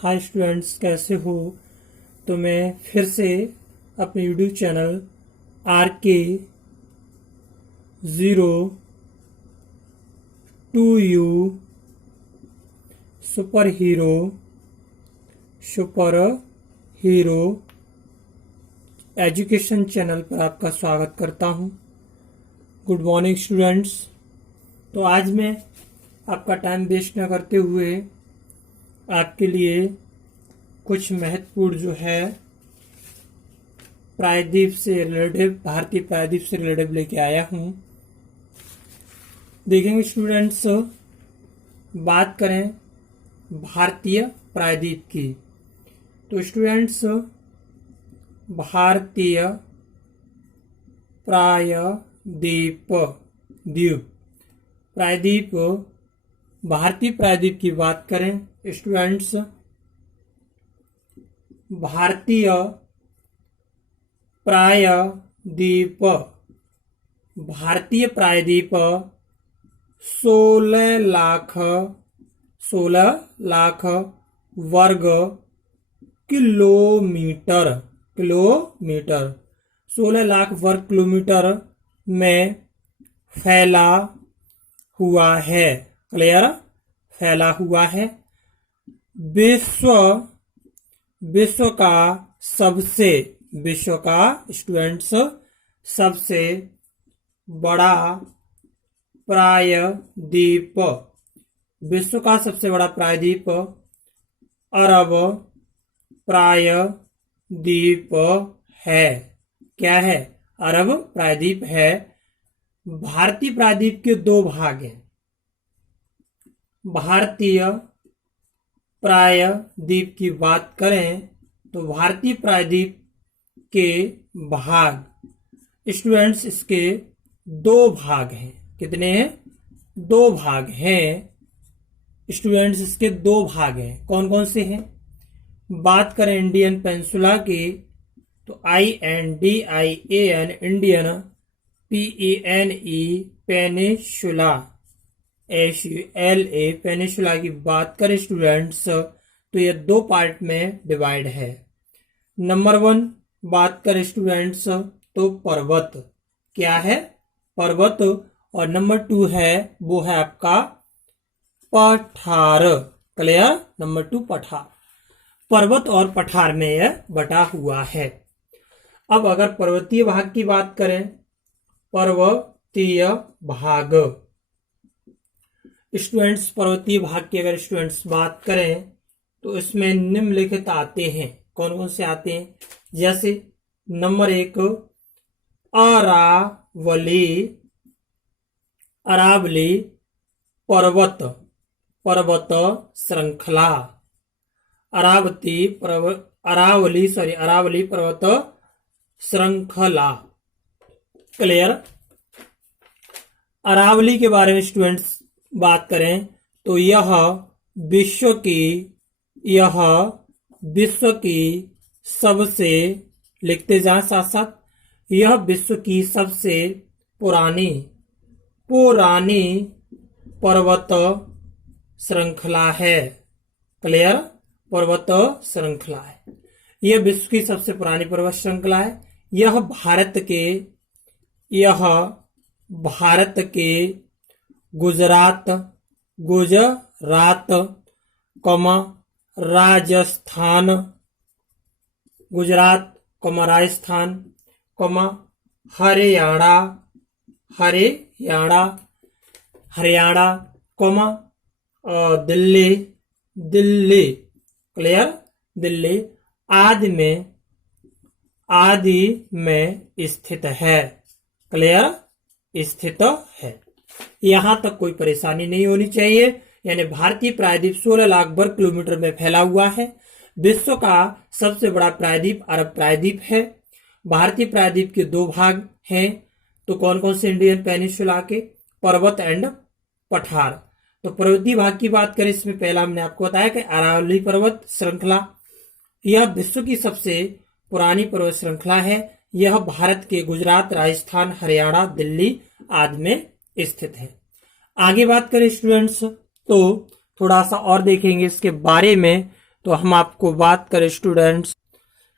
Hi students, कैसे हो। तो मैं फिर से अपने YouTube channel RK02U super hero education channel पर आपका स्वागत करता हूं। Good morning students. तो आज मैं आपका टाइम वेस्ट न करते हुए आपके लिए कुछ महत्वपूर्ण जो है प्रायद्वीप से रिलेटिव, भारतीय प्रायद्वीप से रिलेटिव लेके आया हूं। देखेंगे स्टूडेंट्स, बात करें भारतीय प्रायद्वीप की, तो स्टूडेंट्स भारतीय प्रायद्वीप प्रायद्वीप भारतीय प्रायद्वीप की बात करें स्टूडेंट्स, भारतीय प्रायद्वीप 16 लाख वर्ग किलोमीटर 16 लाख वर्ग किलोमीटर में फैला हुआ है। क्लियर? फैला हुआ है। विश्व का स्टूडेंट्स सबसे बड़ा प्रायद्वीप, विश्व का सबसे बड़ा प्रायद्वीप अरब प्रायद्वीप है। क्या है? अरब प्रायद्वीप है। भारतीय प्रायद्वीप के दो भाग हैं। भारतीय प्रायद्वीप की बात करें तो भारतीय प्रायद्वीप के भाग स्टूडेंट्स, इसके दो भाग हैं। कितने हैं? दो भाग हैं स्टूडेंट्स, इसके दो भाग हैं। कौन कौन से हैं? बात करें इंडियन पेनिनसुला की तो INDIAN Indian, PENE peninsula, SULA peninsula की बात करें स्टूडेंट्स तो ये दो पार्ट में डिवाइड है। नंबर 1 बात करें स्टूडेंट्स तो पर्वत। क्या है? पर्वत। और नंबर 2 है, वो है आपका पठार। क्लियर? नंबर 2 पठार। पर्वत और पठार में यह बटा हुआ है। अब अगर पर्वतीय भाग की बात करें, पर्वतीय भाग स्टूडेंट्स, पर्वतीय भाग की अगर स्टूडेंट्स बात करें तो इसमें निम्नलिखित आते हैं। कौन कौन से आते हैं? जैसे नंबर 1 अरावली पर्वत श्रृंखला, अरावली पर्वत श्रृंखला। क्लियर? अरावली के बारे में स्टूडेंट्स बात करें तो यह विश्व की सबसे, लिखते जाएं साथ साथ, यह विश्व की सबसे पुरानी पर्वत श्रृंखला है। क्लियर? पर्वत श्रृंखला है। यह विश्व की सबसे पुरानी पर्वत श्रृंखला है। यह भारत के गुजरात, राजस्थान, हरियाणा, दिल्ली। क्लियर? दिल्ली आदि में स्थित है। क्लियर? स्थित है। यहां तक कोई परेशानी नहीं होनी चाहिए। यानी भारतीय प्रायद्वीप 16 लाख वर्ग किलोमीटर में फैला हुआ है। विश्व का सबसे बड़ा प्रायद्वीप अरब प्रायद्वीप है। भारतीय प्रायद्वीप के दो भाग हैं। तो कौन कौन से? इंडियन पेनिनसुला के पर्वत एंड पठार। तो पर्वतीय भाग की बात करें, इसमें पहला हमने आपको बताया कि अरावली पर्वत श्रृंखला, यह विश्व की सबसे पुरानी पर्वत श्रृंखला है। यह भारत के गुजरात, राजस्थान, हरियाणा, दिल्ली आदि में स्थित है। आगे बात करें स्टूडेंट्स तो थोड़ा सा और देखेंगे इसके बारे में। तो हम आपको बात करें स्टूडेंट्स,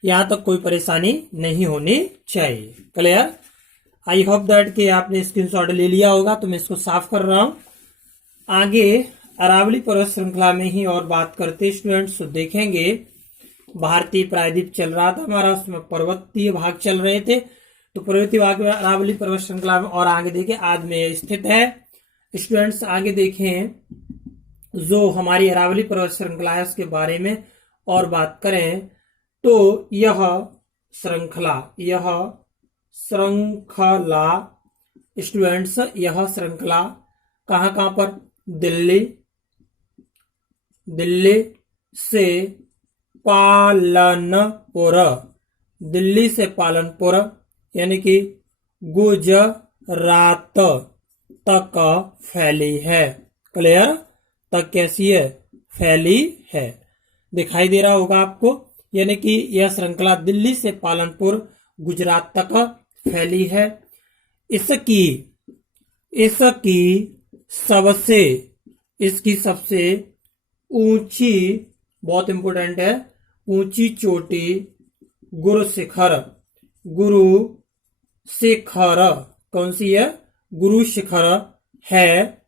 यहाँ तक कोई परेशानी नहीं होनी चाहिए। क्लियर? आई होप दैट कि आपने स्क्रीनशॉट ले लिया होगा, तो मैं इसको साफ कर रहा हूं। आगे अरावली पर्वत श्रृंखला में ही और बात करते स्टूडेंट्स, तो देखेंगे भारतीय प्रायद्वीप चल रहा था हमारा, उसमें पर्वतीय भाग चल रहे थे। तो पर्वतीय भाग में अरावली पर्वत श्रृंखला में, और आगे देखें आदि में स्थित है। स्टूडेंट्स आगे देखें, जो हमारी अरावली पर्वत श्रृंखला है उसके बारे में और बात करें, तो यह श्रृंखला स्टूडेंट्स, यह श्रृंखला कहां कहां पर, दिल्ली से पालनपुर यानी कि गुजरात तक फैली है। क्लियर? तक कैसी है? फैली है। दिखाई दे रहा होगा आपको, यानी कि यह श्रृंखला दिल्ली से पालनपुर गुजरात तक फैली है। इसकी सबसे ऊंची, बहुत इंपॉर्टेंट है, ऊंची चोटी गुरु शिखर कौन सी है? गुरु शिखर है,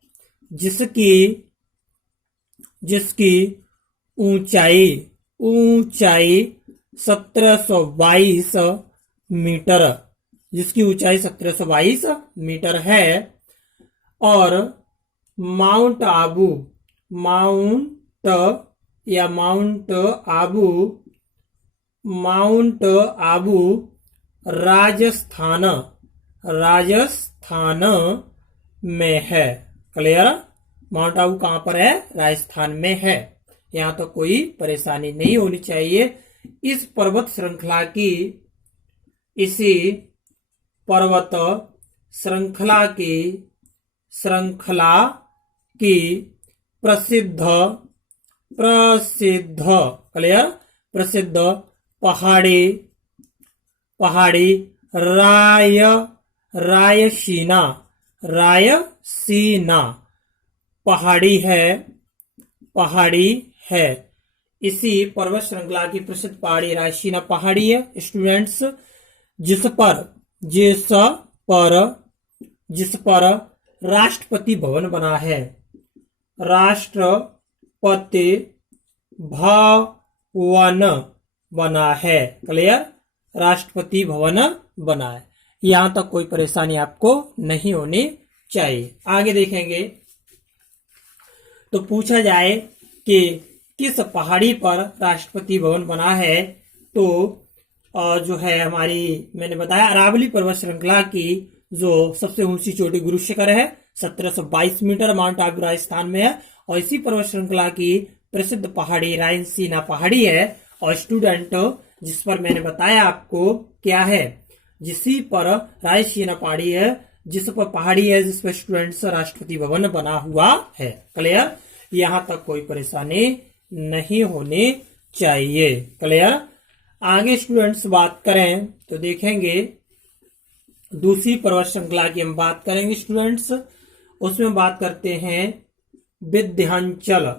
जिसकी ऊंचाई 1722 मीटर, जिसकी ऊंचाई 1722 मीटर है। और माउंट आबू राजस्थान में है। क्लियर? माउंट आबू कहां पर है? राजस्थान में है। यहां तो कोई परेशानी नहीं होनी चाहिए। इस पर्वत श्रृंखला की, इसी पर्वत श्रृंखला की प्रसिद्ध क्लियर? प्रसिद्ध पहाड़ी रायसीना पहाड़ी है। इसी पर्वत श्रृंखला की प्रसिद्ध पहाड़ी रायसीना पहाड़ी है स्टूडेंट्स, जिस पर राष्ट्रपति भवन बना है। राष्ट्रपति भवन बना है। क्लियर? राष्ट्रपति भवन बना है। यहां तक कोई परेशानी आपको नहीं होनी चाहिए। आगे देखेंगे, तो पूछा जाए कि किस पहाड़ी पर राष्ट्रपति भवन बना है, तो जो है हमारी, मैंने बताया अरावली पर्वत श्रृंखला की जो सबसे ऊंची चोटी गुरु शिखर है 1722 मीटर, माउंट आबू राजस्थान में है। और इसी पर्वत श्रृंखला की प्रसिद्ध पहाड़ी रायसीना पहाड़ी है। और स्टूडेंट, जिस पर मैंने बताया आपको क्या है, जिसी पर रायसीना पहाड़ी है, जिस पर पहाड़ी है, जिस पर स्टूडेंट्स राष्ट्रपति भवन बना हुआ है। क्लियर? यहां तक कोई परेशानी नहीं होनी चाहिए। क्लियर? आगे स्टूडेंट्स बात करें तो देखेंगे दूसरी पर्वत श्रृंखला की हम बात करेंगे स्टूडेंट्स। उसमें बात करते हैं विंध्याचल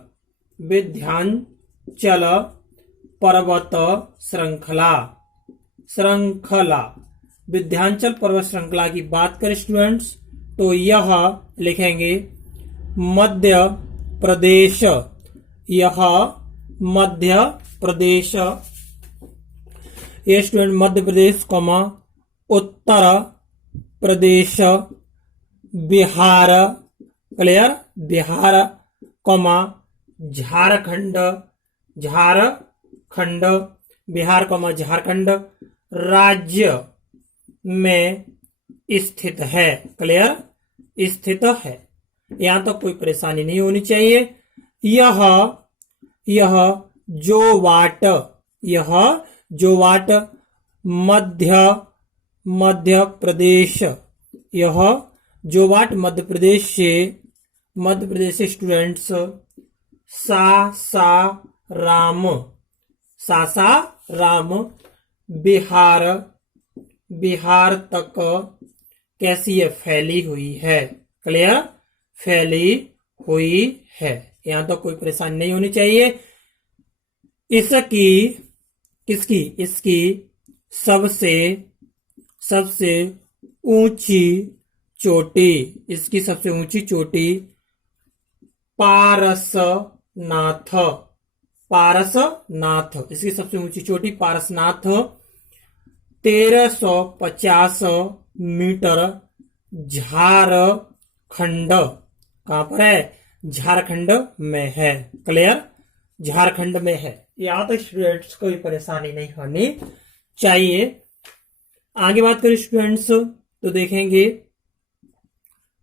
पर्वत श्रृंखला। विंध्याचल पर्वत श्रृंखला की बात करें स्टूडेंट्स, तो यह लिखेंगे मध्य प्रदेश, ये स्टूडेंट मध्य प्रदेश, उत्तर प्रदेश, बिहार, क्लियर? बिहार, झारखंड, बिहार, झारखंड राज्य में स्थित है। क्लियर? स्थित है। यहां तक कोई परेशानी नहीं होनी चाहिए। यह जोवाट मध्य प्रदेश, यह जोवाट मध्य प्रदेश से स्टूडेंट्स सासाराम बिहार तक कैसी है? फैली हुई है। क्लियर? फैली हुई है। यहां तक कोई परेशानी नहीं होनी चाहिए। इसकी किसकी इसकी सबसे सबसे ऊंची चोटी, इसकी सबसे ऊंची चोटी पारसनाथ, पारसनाथ, इसकी सबसे ऊंची चोटी पारसनाथ 1350 मीटर झारखंड, कहां पर है? झारखंड में है। क्लियर? झारखंड में है। यहां तक स्टूडेंट्स कोई परेशानी नहीं होनी चाहिए। आगे बात करें स्टूडेंट्स तो देखेंगे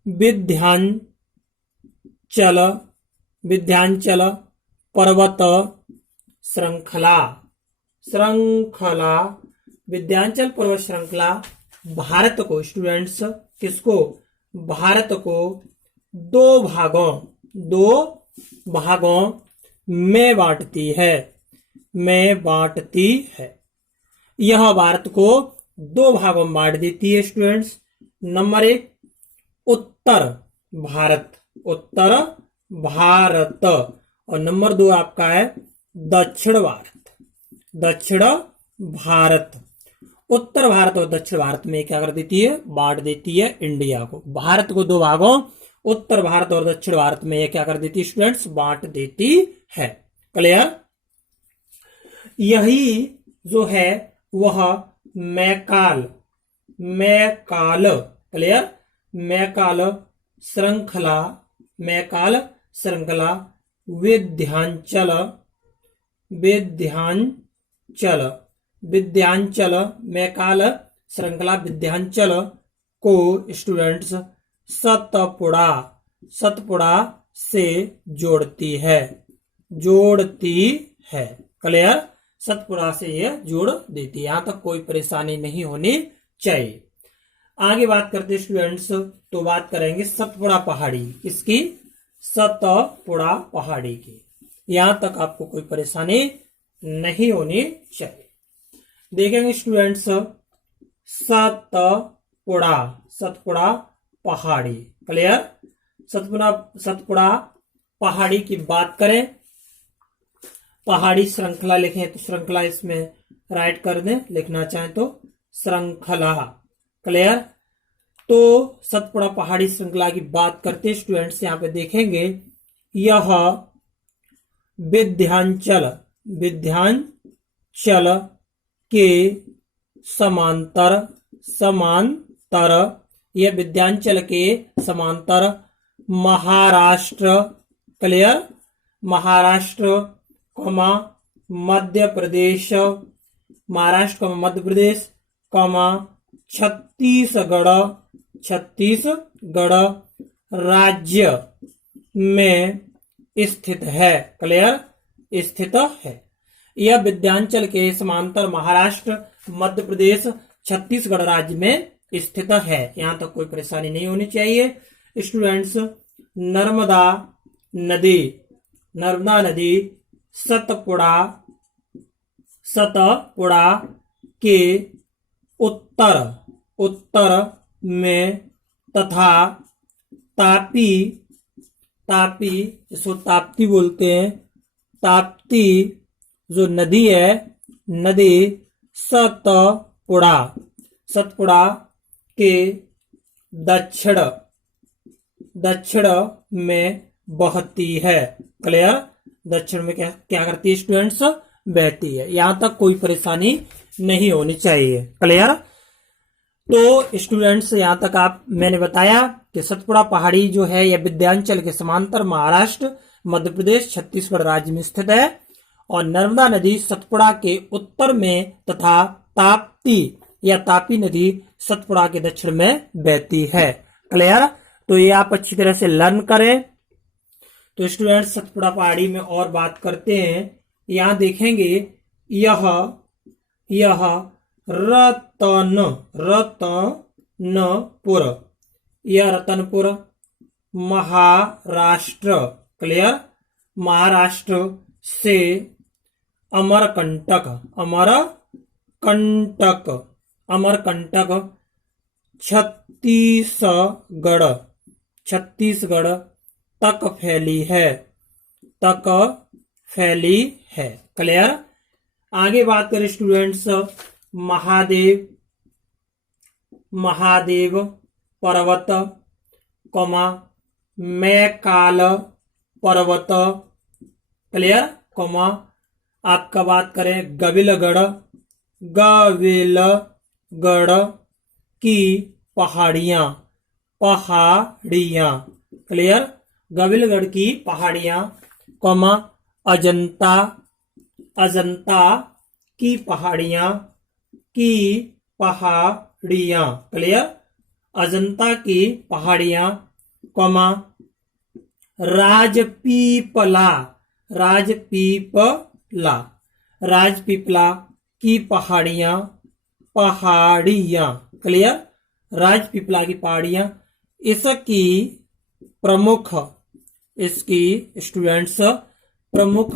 विंध्याचल, विंध्याचल पर्वत श्रृंखला, श्रृंखला, विंध्याचल पर्वत श्रृंखला भारत को स्टूडेंट्स, किसको? भारत को दो भागों में बांटती है, में बांटती है। यह भारत को दो भागों में बांट देती है स्टूडेंट्स। नंबर 1 उत्तर भारत, उत्तर भारत, और नंबर 2 आपका है दक्षिण भारत, दक्षिण भारत। उत्तर भारत और दक्षिण भारत में क्या कर देती है? बांट देती है इंडिया को। भारत को दो भागों, उत्तर भारत और दक्षिण भारत में ये क्या कर देती है स्टूडेंट्स? बांट देती है। क्लियर? यही जो है वह मैकाल, मैकाल, क्लियर? मैकाल श्रृंखला, मैकाल श्रृंखला विंध्याचल, विंध्याचल, विंध्याचल, मैकाल श्रृंखला विंध्याचल को स्टूडेंट्स सतपुड़ा, सतपुड़ा से जोड़ती है, जोड़ती है। क्लियर? सतपुड़ा से यह जोड़ देती है। यहां तक कोई परेशानी नहीं होनी चाहिए। आगे बात करते स्टूडेंट्स तो बात करेंगे सतपुड़ा पहाड़ी, इसकी सतपुड़ा पहाड़ी की। यहां तक आपको कोई परेशानी नहीं होनी चाहिए। देखेंगे स्टूडेंट्स सतपुड़ा, सतपुड़ा पहाड़ी। क्लियर? सतपुड़ा, सतपुड़ा पहाड़ी की बात करें, पहाड़ी श्रृंखला लिखें तो श्रृंखला इसमें राइट कर दें, लिखना चाहें तो श्रृंखला। क्लियर? तो सतपुड़ा पहाड़ी श्रृंखला की बात करते स्टूडेंट्स यहां पे देखेंगे यह विंध्याचल, विंध्याचल के समांतर, समांतर, यह विंध्याचल के समांतर महाराष्ट्र, क्लियर? महाराष्ट्र कमा मध्य प्रदेश, महाराष्ट्र कमा मध्य प्रदेश कमा छत्तीसगढ़, छत्तीसगढ़ राज्य में स्थित है। क्लियर? स्थित है। यह विंध्याचल के समांतर महाराष्ट्र, मध्य प्रदेश, छत्तीसगढ़ राज्य में स्थित है। यहां तक कोई परेशानी नहीं होनी चाहिए स्टूडेंट्स। नर्मदा नदी, नर्मदा नदी सतपुड़ा, सतपुड़ा के उत्तर, उत्तर में तथा तापी, तापी, इसको ताप्ती बोलते हैं, ताप्ती जो नदी है, नदी सतपुड़ा, सतपुड़ा के दक्षिण, दक्षिण में बहती है। क्लियर? दक्षिण में क्या क्या करती है स्टूडेंट्स? बहती है। यहां तक कोई परेशानी नहीं होनी चाहिए। क्लियर? तो स्टूडेंट्स यहां तक आप मैंने बताया कि सतपुड़ा पहाड़ी जो है यह विंध्याचल के समांतर महाराष्ट्र, मध्य प्रदेश, छत्तीसगढ़ राज्य में स्थित है और नर्मदा नदी सतपुड़ा के उत्तर में तथा ताप्ती या तापी नदी सतपुड़ा के दक्षिण में बहती है। क्लियर? तो ये आप अच्छी तरह से लर्न करें। तो स्टूडेंट्स सतपुड़ा पहाड़ी में और बात करते हैं। यहां देखेंगे यह रतन, रतनपुर, यह रतनपुर महाराष्ट्र, क्लियर? महाराष्ट्र से अमरकंटक, अमरकंटक, अमरकंटक छत्तीसगढ़, छत्तीसगढ़ तक फैली है, तक फैली है। क्लियर। आगे बात करें स्टूडेंट्स, महादेव महादेव पर्वत, कॉमा मैकाल पर्वत। क्लियर। कॉमा आपका बात करें गविलगढ़ गविलगढ़ की पहाड़ियां पहाड़ियां। क्लियर। गविलगढ़ की पहाड़ियां, कॉमा अजंता अजंता की पहाड़ियां क्लियर। अजंता की पहाड़ियां, कॉमा राजपीपला राजपीपला राजपीपला की पहाड़ियां क्लियर। राजपीपला की पहाड़ियां इसकी स्टूडेंट्स प्रमुख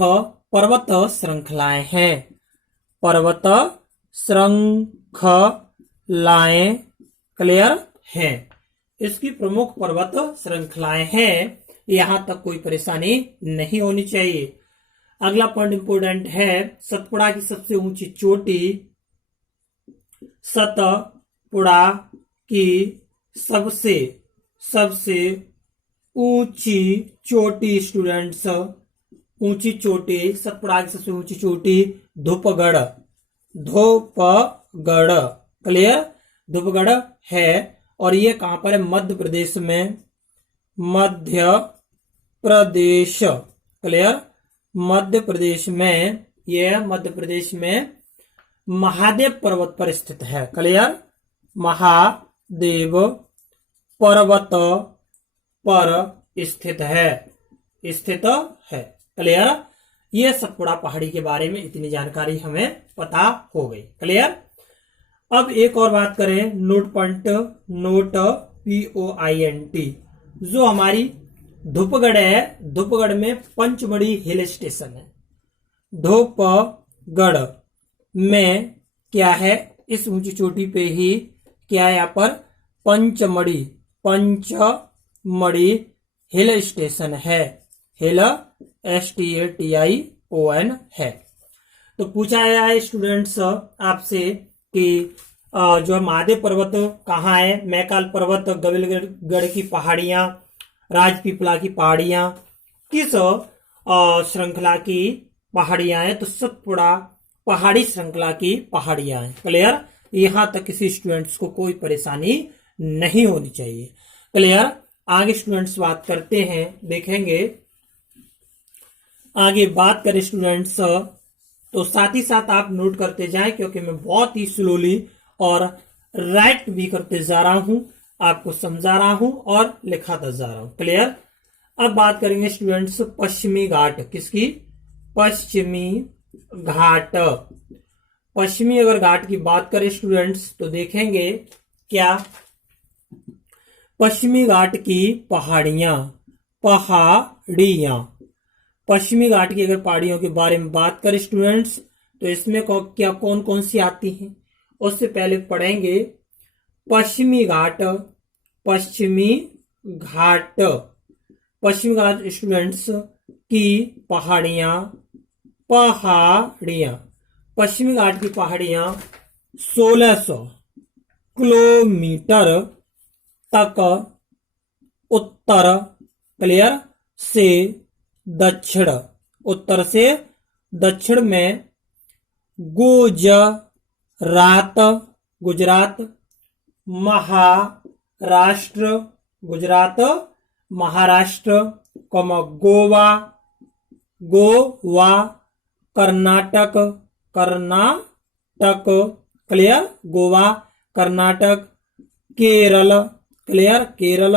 पर्वत श्रृंखलाएं हैं। पर्वत श्रृंखलाएं क्लियर हैं, इसकी प्रमुख पर्वत श्रृंखलाएं हैं। यहां तक कोई परेशानी नहीं होनी चाहिए। अगला पॉइंट इंपोर्टेंट है, सतपुड़ा की सबसे ऊंची चोटी सतपुड़ा की सबसे ऊंची चोटी स्टूडेंट्स ऊंची चोटी सतपुड़ा की सबसे ऊंची चोटी धूपगढ़ क्लियर धूपगढ़ है। और ये कहां पर है? मध्य प्रदेश में क्लियर मध्य प्रदेश में महादेव पर्वत पर स्थित है। क्लियर महादेव पर्वत पर स्थित है क्लियर। ये सतपुड़ा पहाड़ी के बारे में इतनी जानकारी हमें पता हो गई। क्लियर। अब एक और बात करें, नोट POINT, जो हमारी धूपगढ़ है, धूपगढ़ में पंचमढ़ी हिल स्टेशन है। धूपगढ़ में क्या है? इस ऊंची चोटी पे ही क्या है? यहाँ पर पंचमढ़ी हिल स्टेशन है। हिल STATION है। तो पूछा गया है स्टूडेंट्स आपसे कि जो महादेव पर्वत कहाँ है? मैकाल पर्वत, गविलगढ़ की पहाड़ियां, राजपीपला की पहाड़ियां किस श्रृंखला की पहाड़ियां हैं? तो सतपुड़ा पहाड़ी श्रृंखला की पहाड़ियां हैं। क्लियर। यहां तक किसी स्टूडेंट्स को कोई परेशानी नहीं होनी चाहिए। क्लियर। आगे स्टूडेंट्स बात करते हैं, देखेंगे आगे बात करें स्टूडेंट्स, तो साथ ही साथ आप नोट करते जाएं, क्योंकि मैं बहुत ही स्लोली और राइट भी करते जा रहा हूं, आपको समझा रहा हूं और लिखाता जा रहा हूं। क्लियर। अब बात करेंगे स्टूडेंट्स पश्चिमी घाट, किसकी? पश्चिमी घाट। पश्चिमी अगर घाट की बात करें स्टूडेंट्स तो देखेंगे क्या? पश्चिमी घाट की पहाड़ियां पश्चिमी घाट की अगर पहाड़ियों के बारे में बात करें स्टूडेंट्स तो इसमें क्या कौन कौन सी आती हैं? उससे पहले पढ़ेंगे पश्चिमी घाट स्टूडेंट्स की पहाड़ियां पश्चिमी घाट की पहाड़ियां 1600 किलोमीटर तक उत्तर क्लियर से दक्षिण में गुजरात महाराष्ट्र गोवा कर्नाटक क्लियर गोवा कर्नाटक केरल क्लियर केरल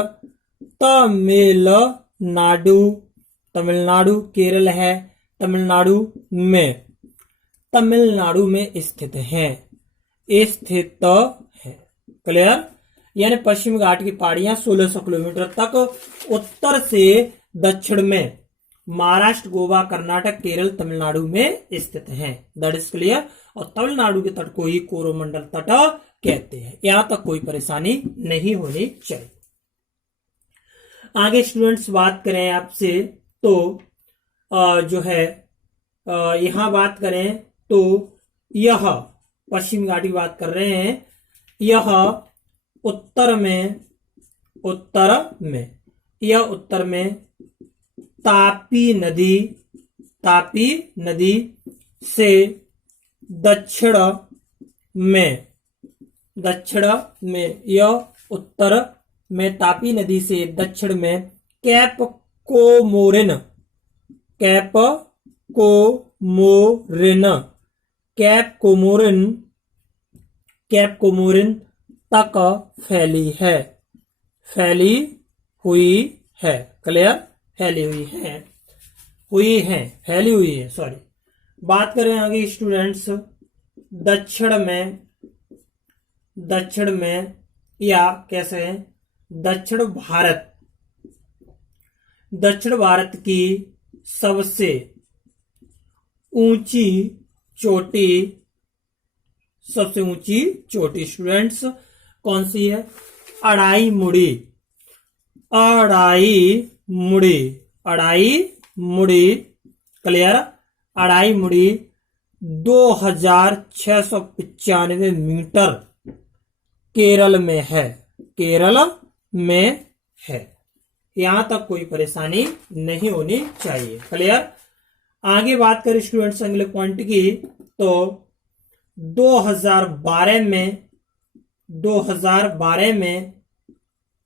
तमिलनाडु केरल है तमिलनाडु में स्थित है क्लियर। यानी पश्चिम घाट की पहाड़ियां 1600 किलोमीटर तक उत्तर से दक्षिण में महाराष्ट्र गोवा कर्नाटक केरल तमिलनाडु में स्थित हैं। That is clear. और तमिलनाडु के तट को ही कोरोमंडल तट कहते हैं। यहां तक कोई परेशानी नहीं होनी चाहिए। आगे स्टूडेंट्स बात करें आपसे तो जो है यहां बात करें तो यह पश्चिमी घाट की बात कर रहे हैं, यह उत्तर में यह उत्तर में तापी नदी से दक्षिण में यह उत्तर में तापी नदी से दक्षिण में कैप कोमोरिन तक फैली हुई है। क्लियर? फैली हुई है सॉरी। बात करें आगे स्टूडेंट्स दक्षिण में या कैसे हैं दक्षिण भारत की सबसे ऊंची चोटी स्टूडेंट्स कौन सी है? अढ़ाई मुड़ी। क्लियर? अढ़ाई मुड़ी 2695 मीटर केरल में है। यहां तक कोई परेशानी नहीं होनी चाहिए। क्लियर? आगे बात करें स्टूडेंट्स अगले पॉइंट की तो 2012 में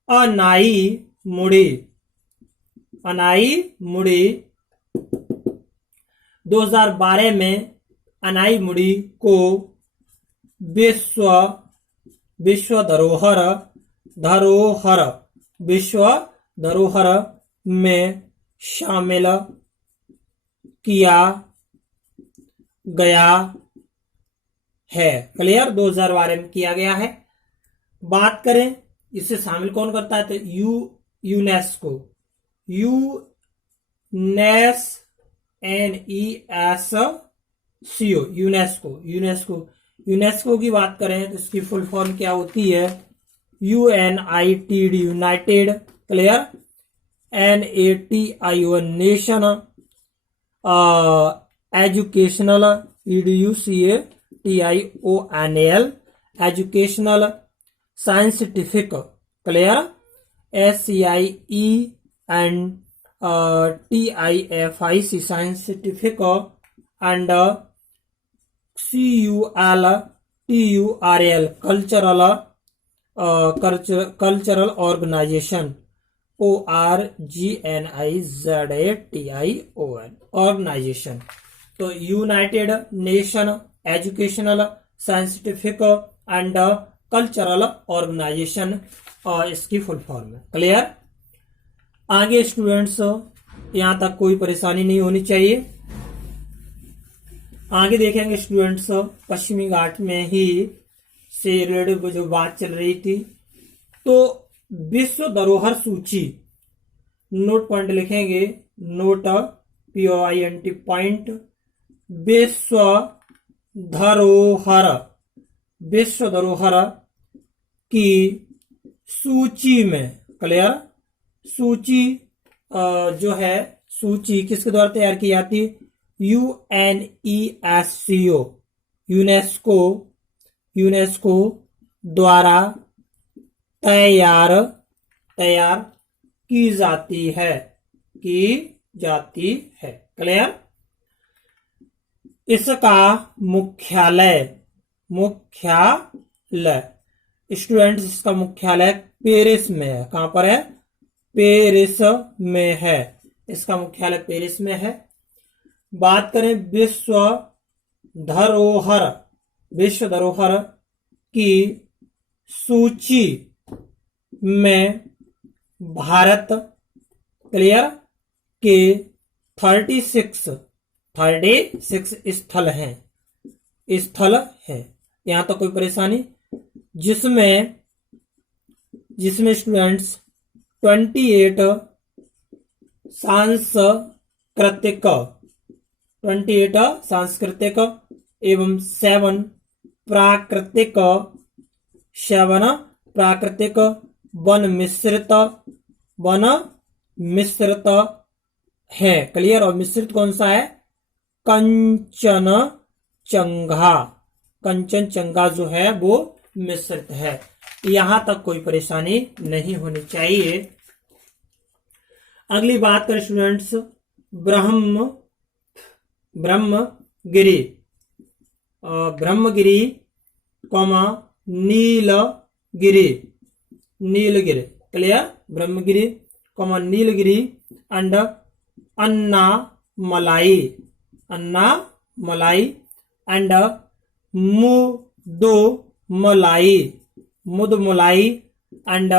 अनाई मुड़ी 2012 में अनाई मुड़ी को विश्व धरोहर में शामिल किया गया है। क्लियर? 2012 में किया गया है। बात करें इसे शामिल कौन करता है तो यूनेस्को यूनेस्को की बात करें तो इसकी फुल फॉर्म क्या होती है? UNITD united. Clear? NATION nation, educational EDUCATIONAL educational, scientific. Clear? SCIENTIFIC scientific and CULTURL cultural organisation ORGNIZATION organisation. तो united nation educational scientific and cultural organisation इसकी फुल फॉर्म है। क्लियर? आगे स्टूडेंट्स यहां तक कोई परेशानी नहीं होनी चाहिए। आगे देखेंगे स्टूडेंट्स पश्चिमी घाट में ही से रिलेटेड जो बात चल रही थी तो विश्व धरोहर सूची नोट पॉइंट लिखेंगे। नोट POINT पॉइंट विश्व धरोहर की सूची में। क्लियर? सूची जो है सूची किसके द्वारा तैयार की जाती है? यूनेस्को द्वारा तैयार की जाती है। क्लियर? इसका मुख्यालय स्टूडेंट्स इसका मुख्यालय पेरिस में है। कहां पर है? पेरिस में है। इसका मुख्यालय पेरिस में है। बात करें विश्व धरोहर की सूची में भारत क्लियर के 36 स्थल हैं। यहां तक कोई परेशानी? जिसमें स्टूडेंट्स 28 सांस्कृतिक एवं 7 प्राकृतिक वन मिश्रित है। क्लियर? और मिश्रित कौन सा है? कंचनजंगा, कंचनजंगा जो है वो मिश्रित है। यहां तक कोई परेशानी नहीं होनी चाहिए। अगली बात करें students, Brahmagiri, Brahmagiri comma Nilgiri, Nilgiri, clear, Brahmagiri comma Nilgiri and Annamalai, Annamalai and Mudumalai, Mudumalai and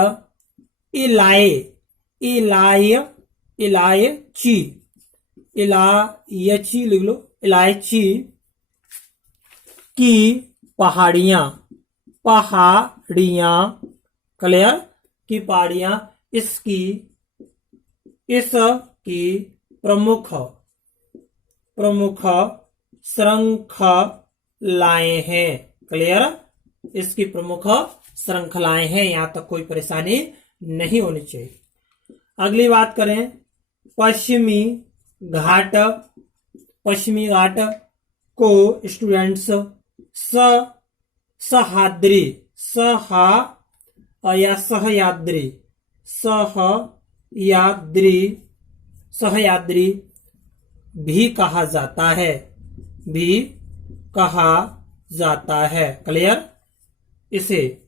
इलाय, इलाय, इलायची, इलायची लिख लो, इलायची की पहाड़ियां, पहाड़ियां, क्लियर, की पहाड़ियां इसकी प्रमुख श्रृंखलाएं हैं, क्लियर, इसकी प्रमुख श्रृंखलाएं हैं। यहां तक कोई परेशानी नहीं होनी चाहिए। अगली बात करें पश्चिमी घाट, पश्चिमी घाट को स्टूडेंट्स सह्याद्री, या सह्याद्री, सह्याद्री, सह्याद्री भी कहा जाता है, भी कहा जाता है, क्लियर, इसे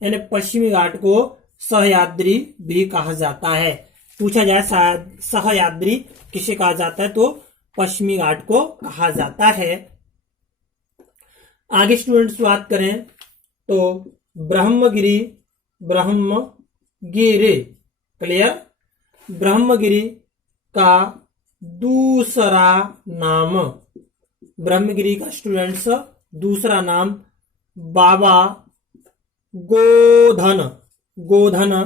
यानी पश्चिमी घाट को सह्याद्री भी कहा जाता है। पूछा जाए सह्याद्री किसे कहा जाता है तो पश्चिमी घाट को कहा जाता है। आगे स्टूडेंट्स बात करें तो ब्रह्मगिरी, ब्रह्मगिरी, क्लियर, ब्रह्मगिरी का दूसरा नाम, ब्रह्मगिरी का स्टूडेंट्स दूसरा नाम बाबा गोधन, गोधन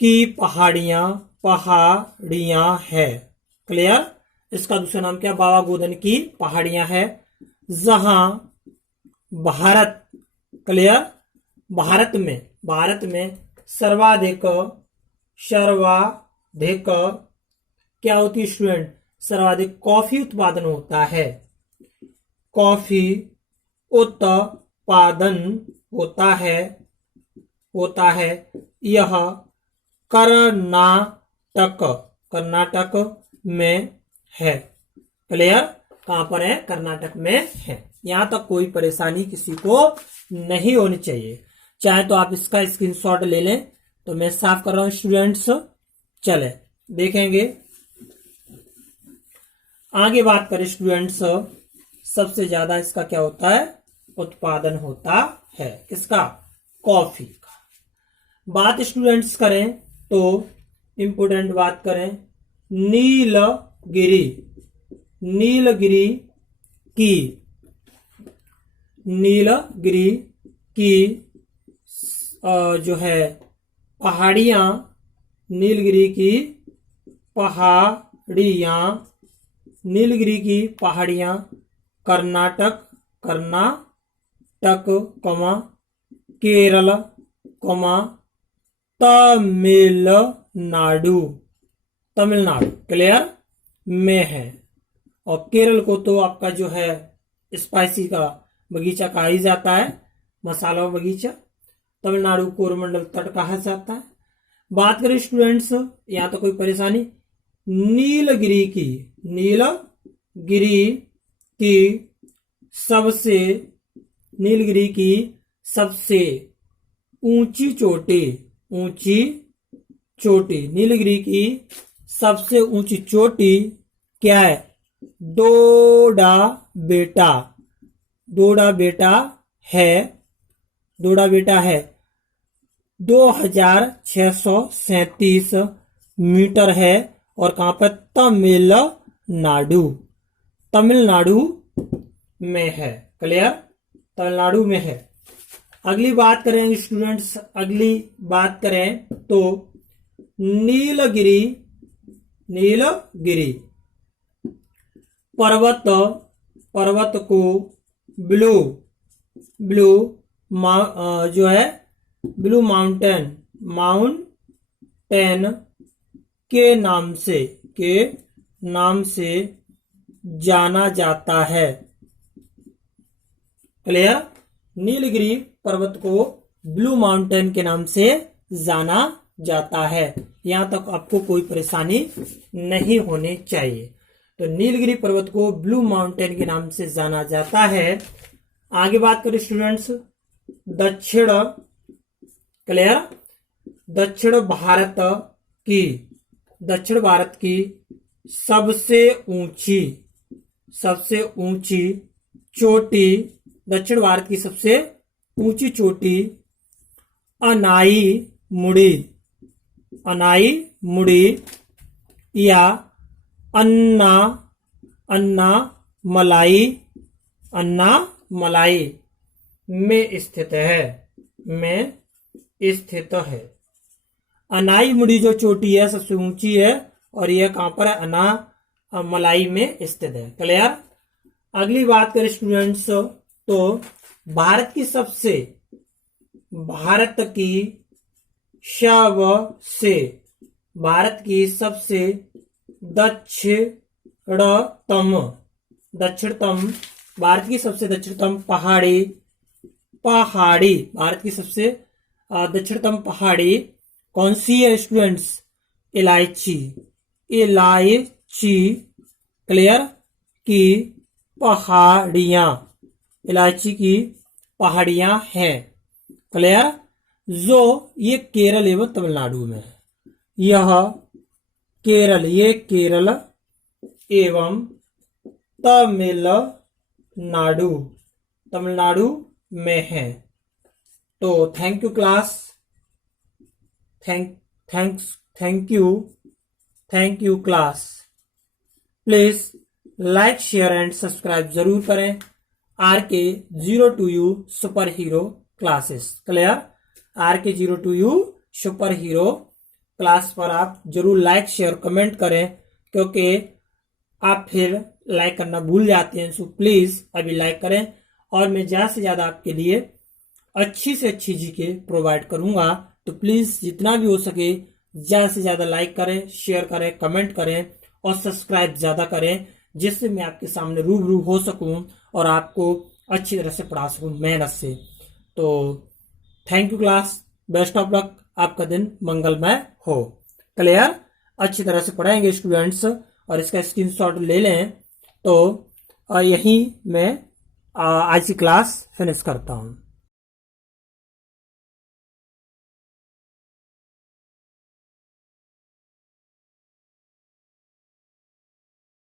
की पहाड़ियां, पहाड़ियां है, क्लियर, इसका दूसरा नाम क्या, बाबा गोधन की पहाड़ियां है। जहां भारत, क्लियर, भारत में सर्वाधिक क्या होती है स्टूडेंट, सर्वाधिक कॉफी उत्पादन होता है, कॉफी उत्पादन होता है, यह कर्नाटक में है, क्लियर, कहां पर है, कर्नाटक में है। यहां तक कोई परेशानी किसी को नहीं होनी चाहिए। चाहे तो आप इसका स्क्रीनशॉट ले लें, तो मैं साफ कर रहा हूं स्टूडेंट्स। चले देखेंगे आगे बात करें स्टूडेंट्स, सबसे ज्यादा इसका क्या होता है, उत्पादन होता है, किसका, कॉफी का। बात स्टूडेंट्स करें तो इंपोर्टेंट बात करें नीलगिरी, नीलगिरी की जो है पहाड़ियां, नीलगिरी की पहाड़ियां, नीलगिरी की पहाड़ियां कर्नाटक, केरल, तमिलनाडु, क्लियर, में है। और केरल को तो आपका जो है स्पाइसी का बगीचा कहा ही जाता है, मसाला बगीचा। तमिलनाडु कोरमंडल तट कहा जाता है। बात करें स्टूडेंट्स, यहां तो कोई परेशानी, नीलगिरी की सबसे ऊंची चोटी, नीलगिरी की सबसे ऊंची चोटी क्या है, दोडा बेटा है 2637 मीटर है। और कहां पर, तमिलनाडु में है, क्लियर, तमिलनाडु में है। अगली बात करें स्टूडेंट्स, अगली बात करें तो नीलगिरी पर्वत को ब्लू माउंटेन के नाम से जाना जाता है। क्लियर? नीलगिरी पर्वत को ब्लू माउंटेन के नाम से जाना जाता है। यहां तक आपको कोई परेशानी नहीं होनी चाहिए। तो नीलगिरी पर्वत को ब्लू माउंटेन के नाम से जाना जाता है। आगे बात करें स्टूडेंट्स, दक्षिण, क्लियर, दक्षिण भारत की सबसे ऊंची चोटी, दक्षिण भारत की सबसे ऊंची चोटी अनाई मुड़ी या अन्ना मलाई में स्थित है। अनाई मुड़ी जो चोटी है सबसे ऊंची है और यह कहां पर है? मलाई में स्थित है। क्लियर? अगली बात करें स्टूडेंट्स, तो भारत की सबसे दक्षिणतम पहाड़ी कौन सी है स्टूडेंट्स? इलायची, क्लियर, की पहाड़ियां हैं। क्लियर? जो ये केरल एवं तमिलनाडु में है। यह केरल एवं तमिलनाडु में है। तो thank you class, thank you class. Please like, share and subscribe जरूर करें RK02U super hero classes. Clear? RK02U super hero class पर आप जरूर लाइक, शेयर, कमेंट करें, क्योंकि आप फिर लाइक करना भूल जाते हैं। सो प्लीज अभी लाइक करें और मैं ज्यादा से ज्यादा आपके लिए अच्छी से अच्छी जीके प्रोवाइड करूंगा। तो प्लीज जितना भी हो सके ज्यादा से ज्यादा लाइक करें, शेयर करें, कमेंट करें और सब्सक्राइब ज्यादा करें, जिससे मैं आपके सामने रूबरू हो सकूं और आपको अच्छी तरह से पढ़ा सकूं मेहनत से। तो thank you class, best of luck, आपका दिन मंगलमय हो। क्लियर? अच्छी तरह से पढ़ाएंगे स्टूडेंट्स और इसका स्क्रीनशॉट ले लें। तो यही मैं आज की क्लास फिनिश करता हूं।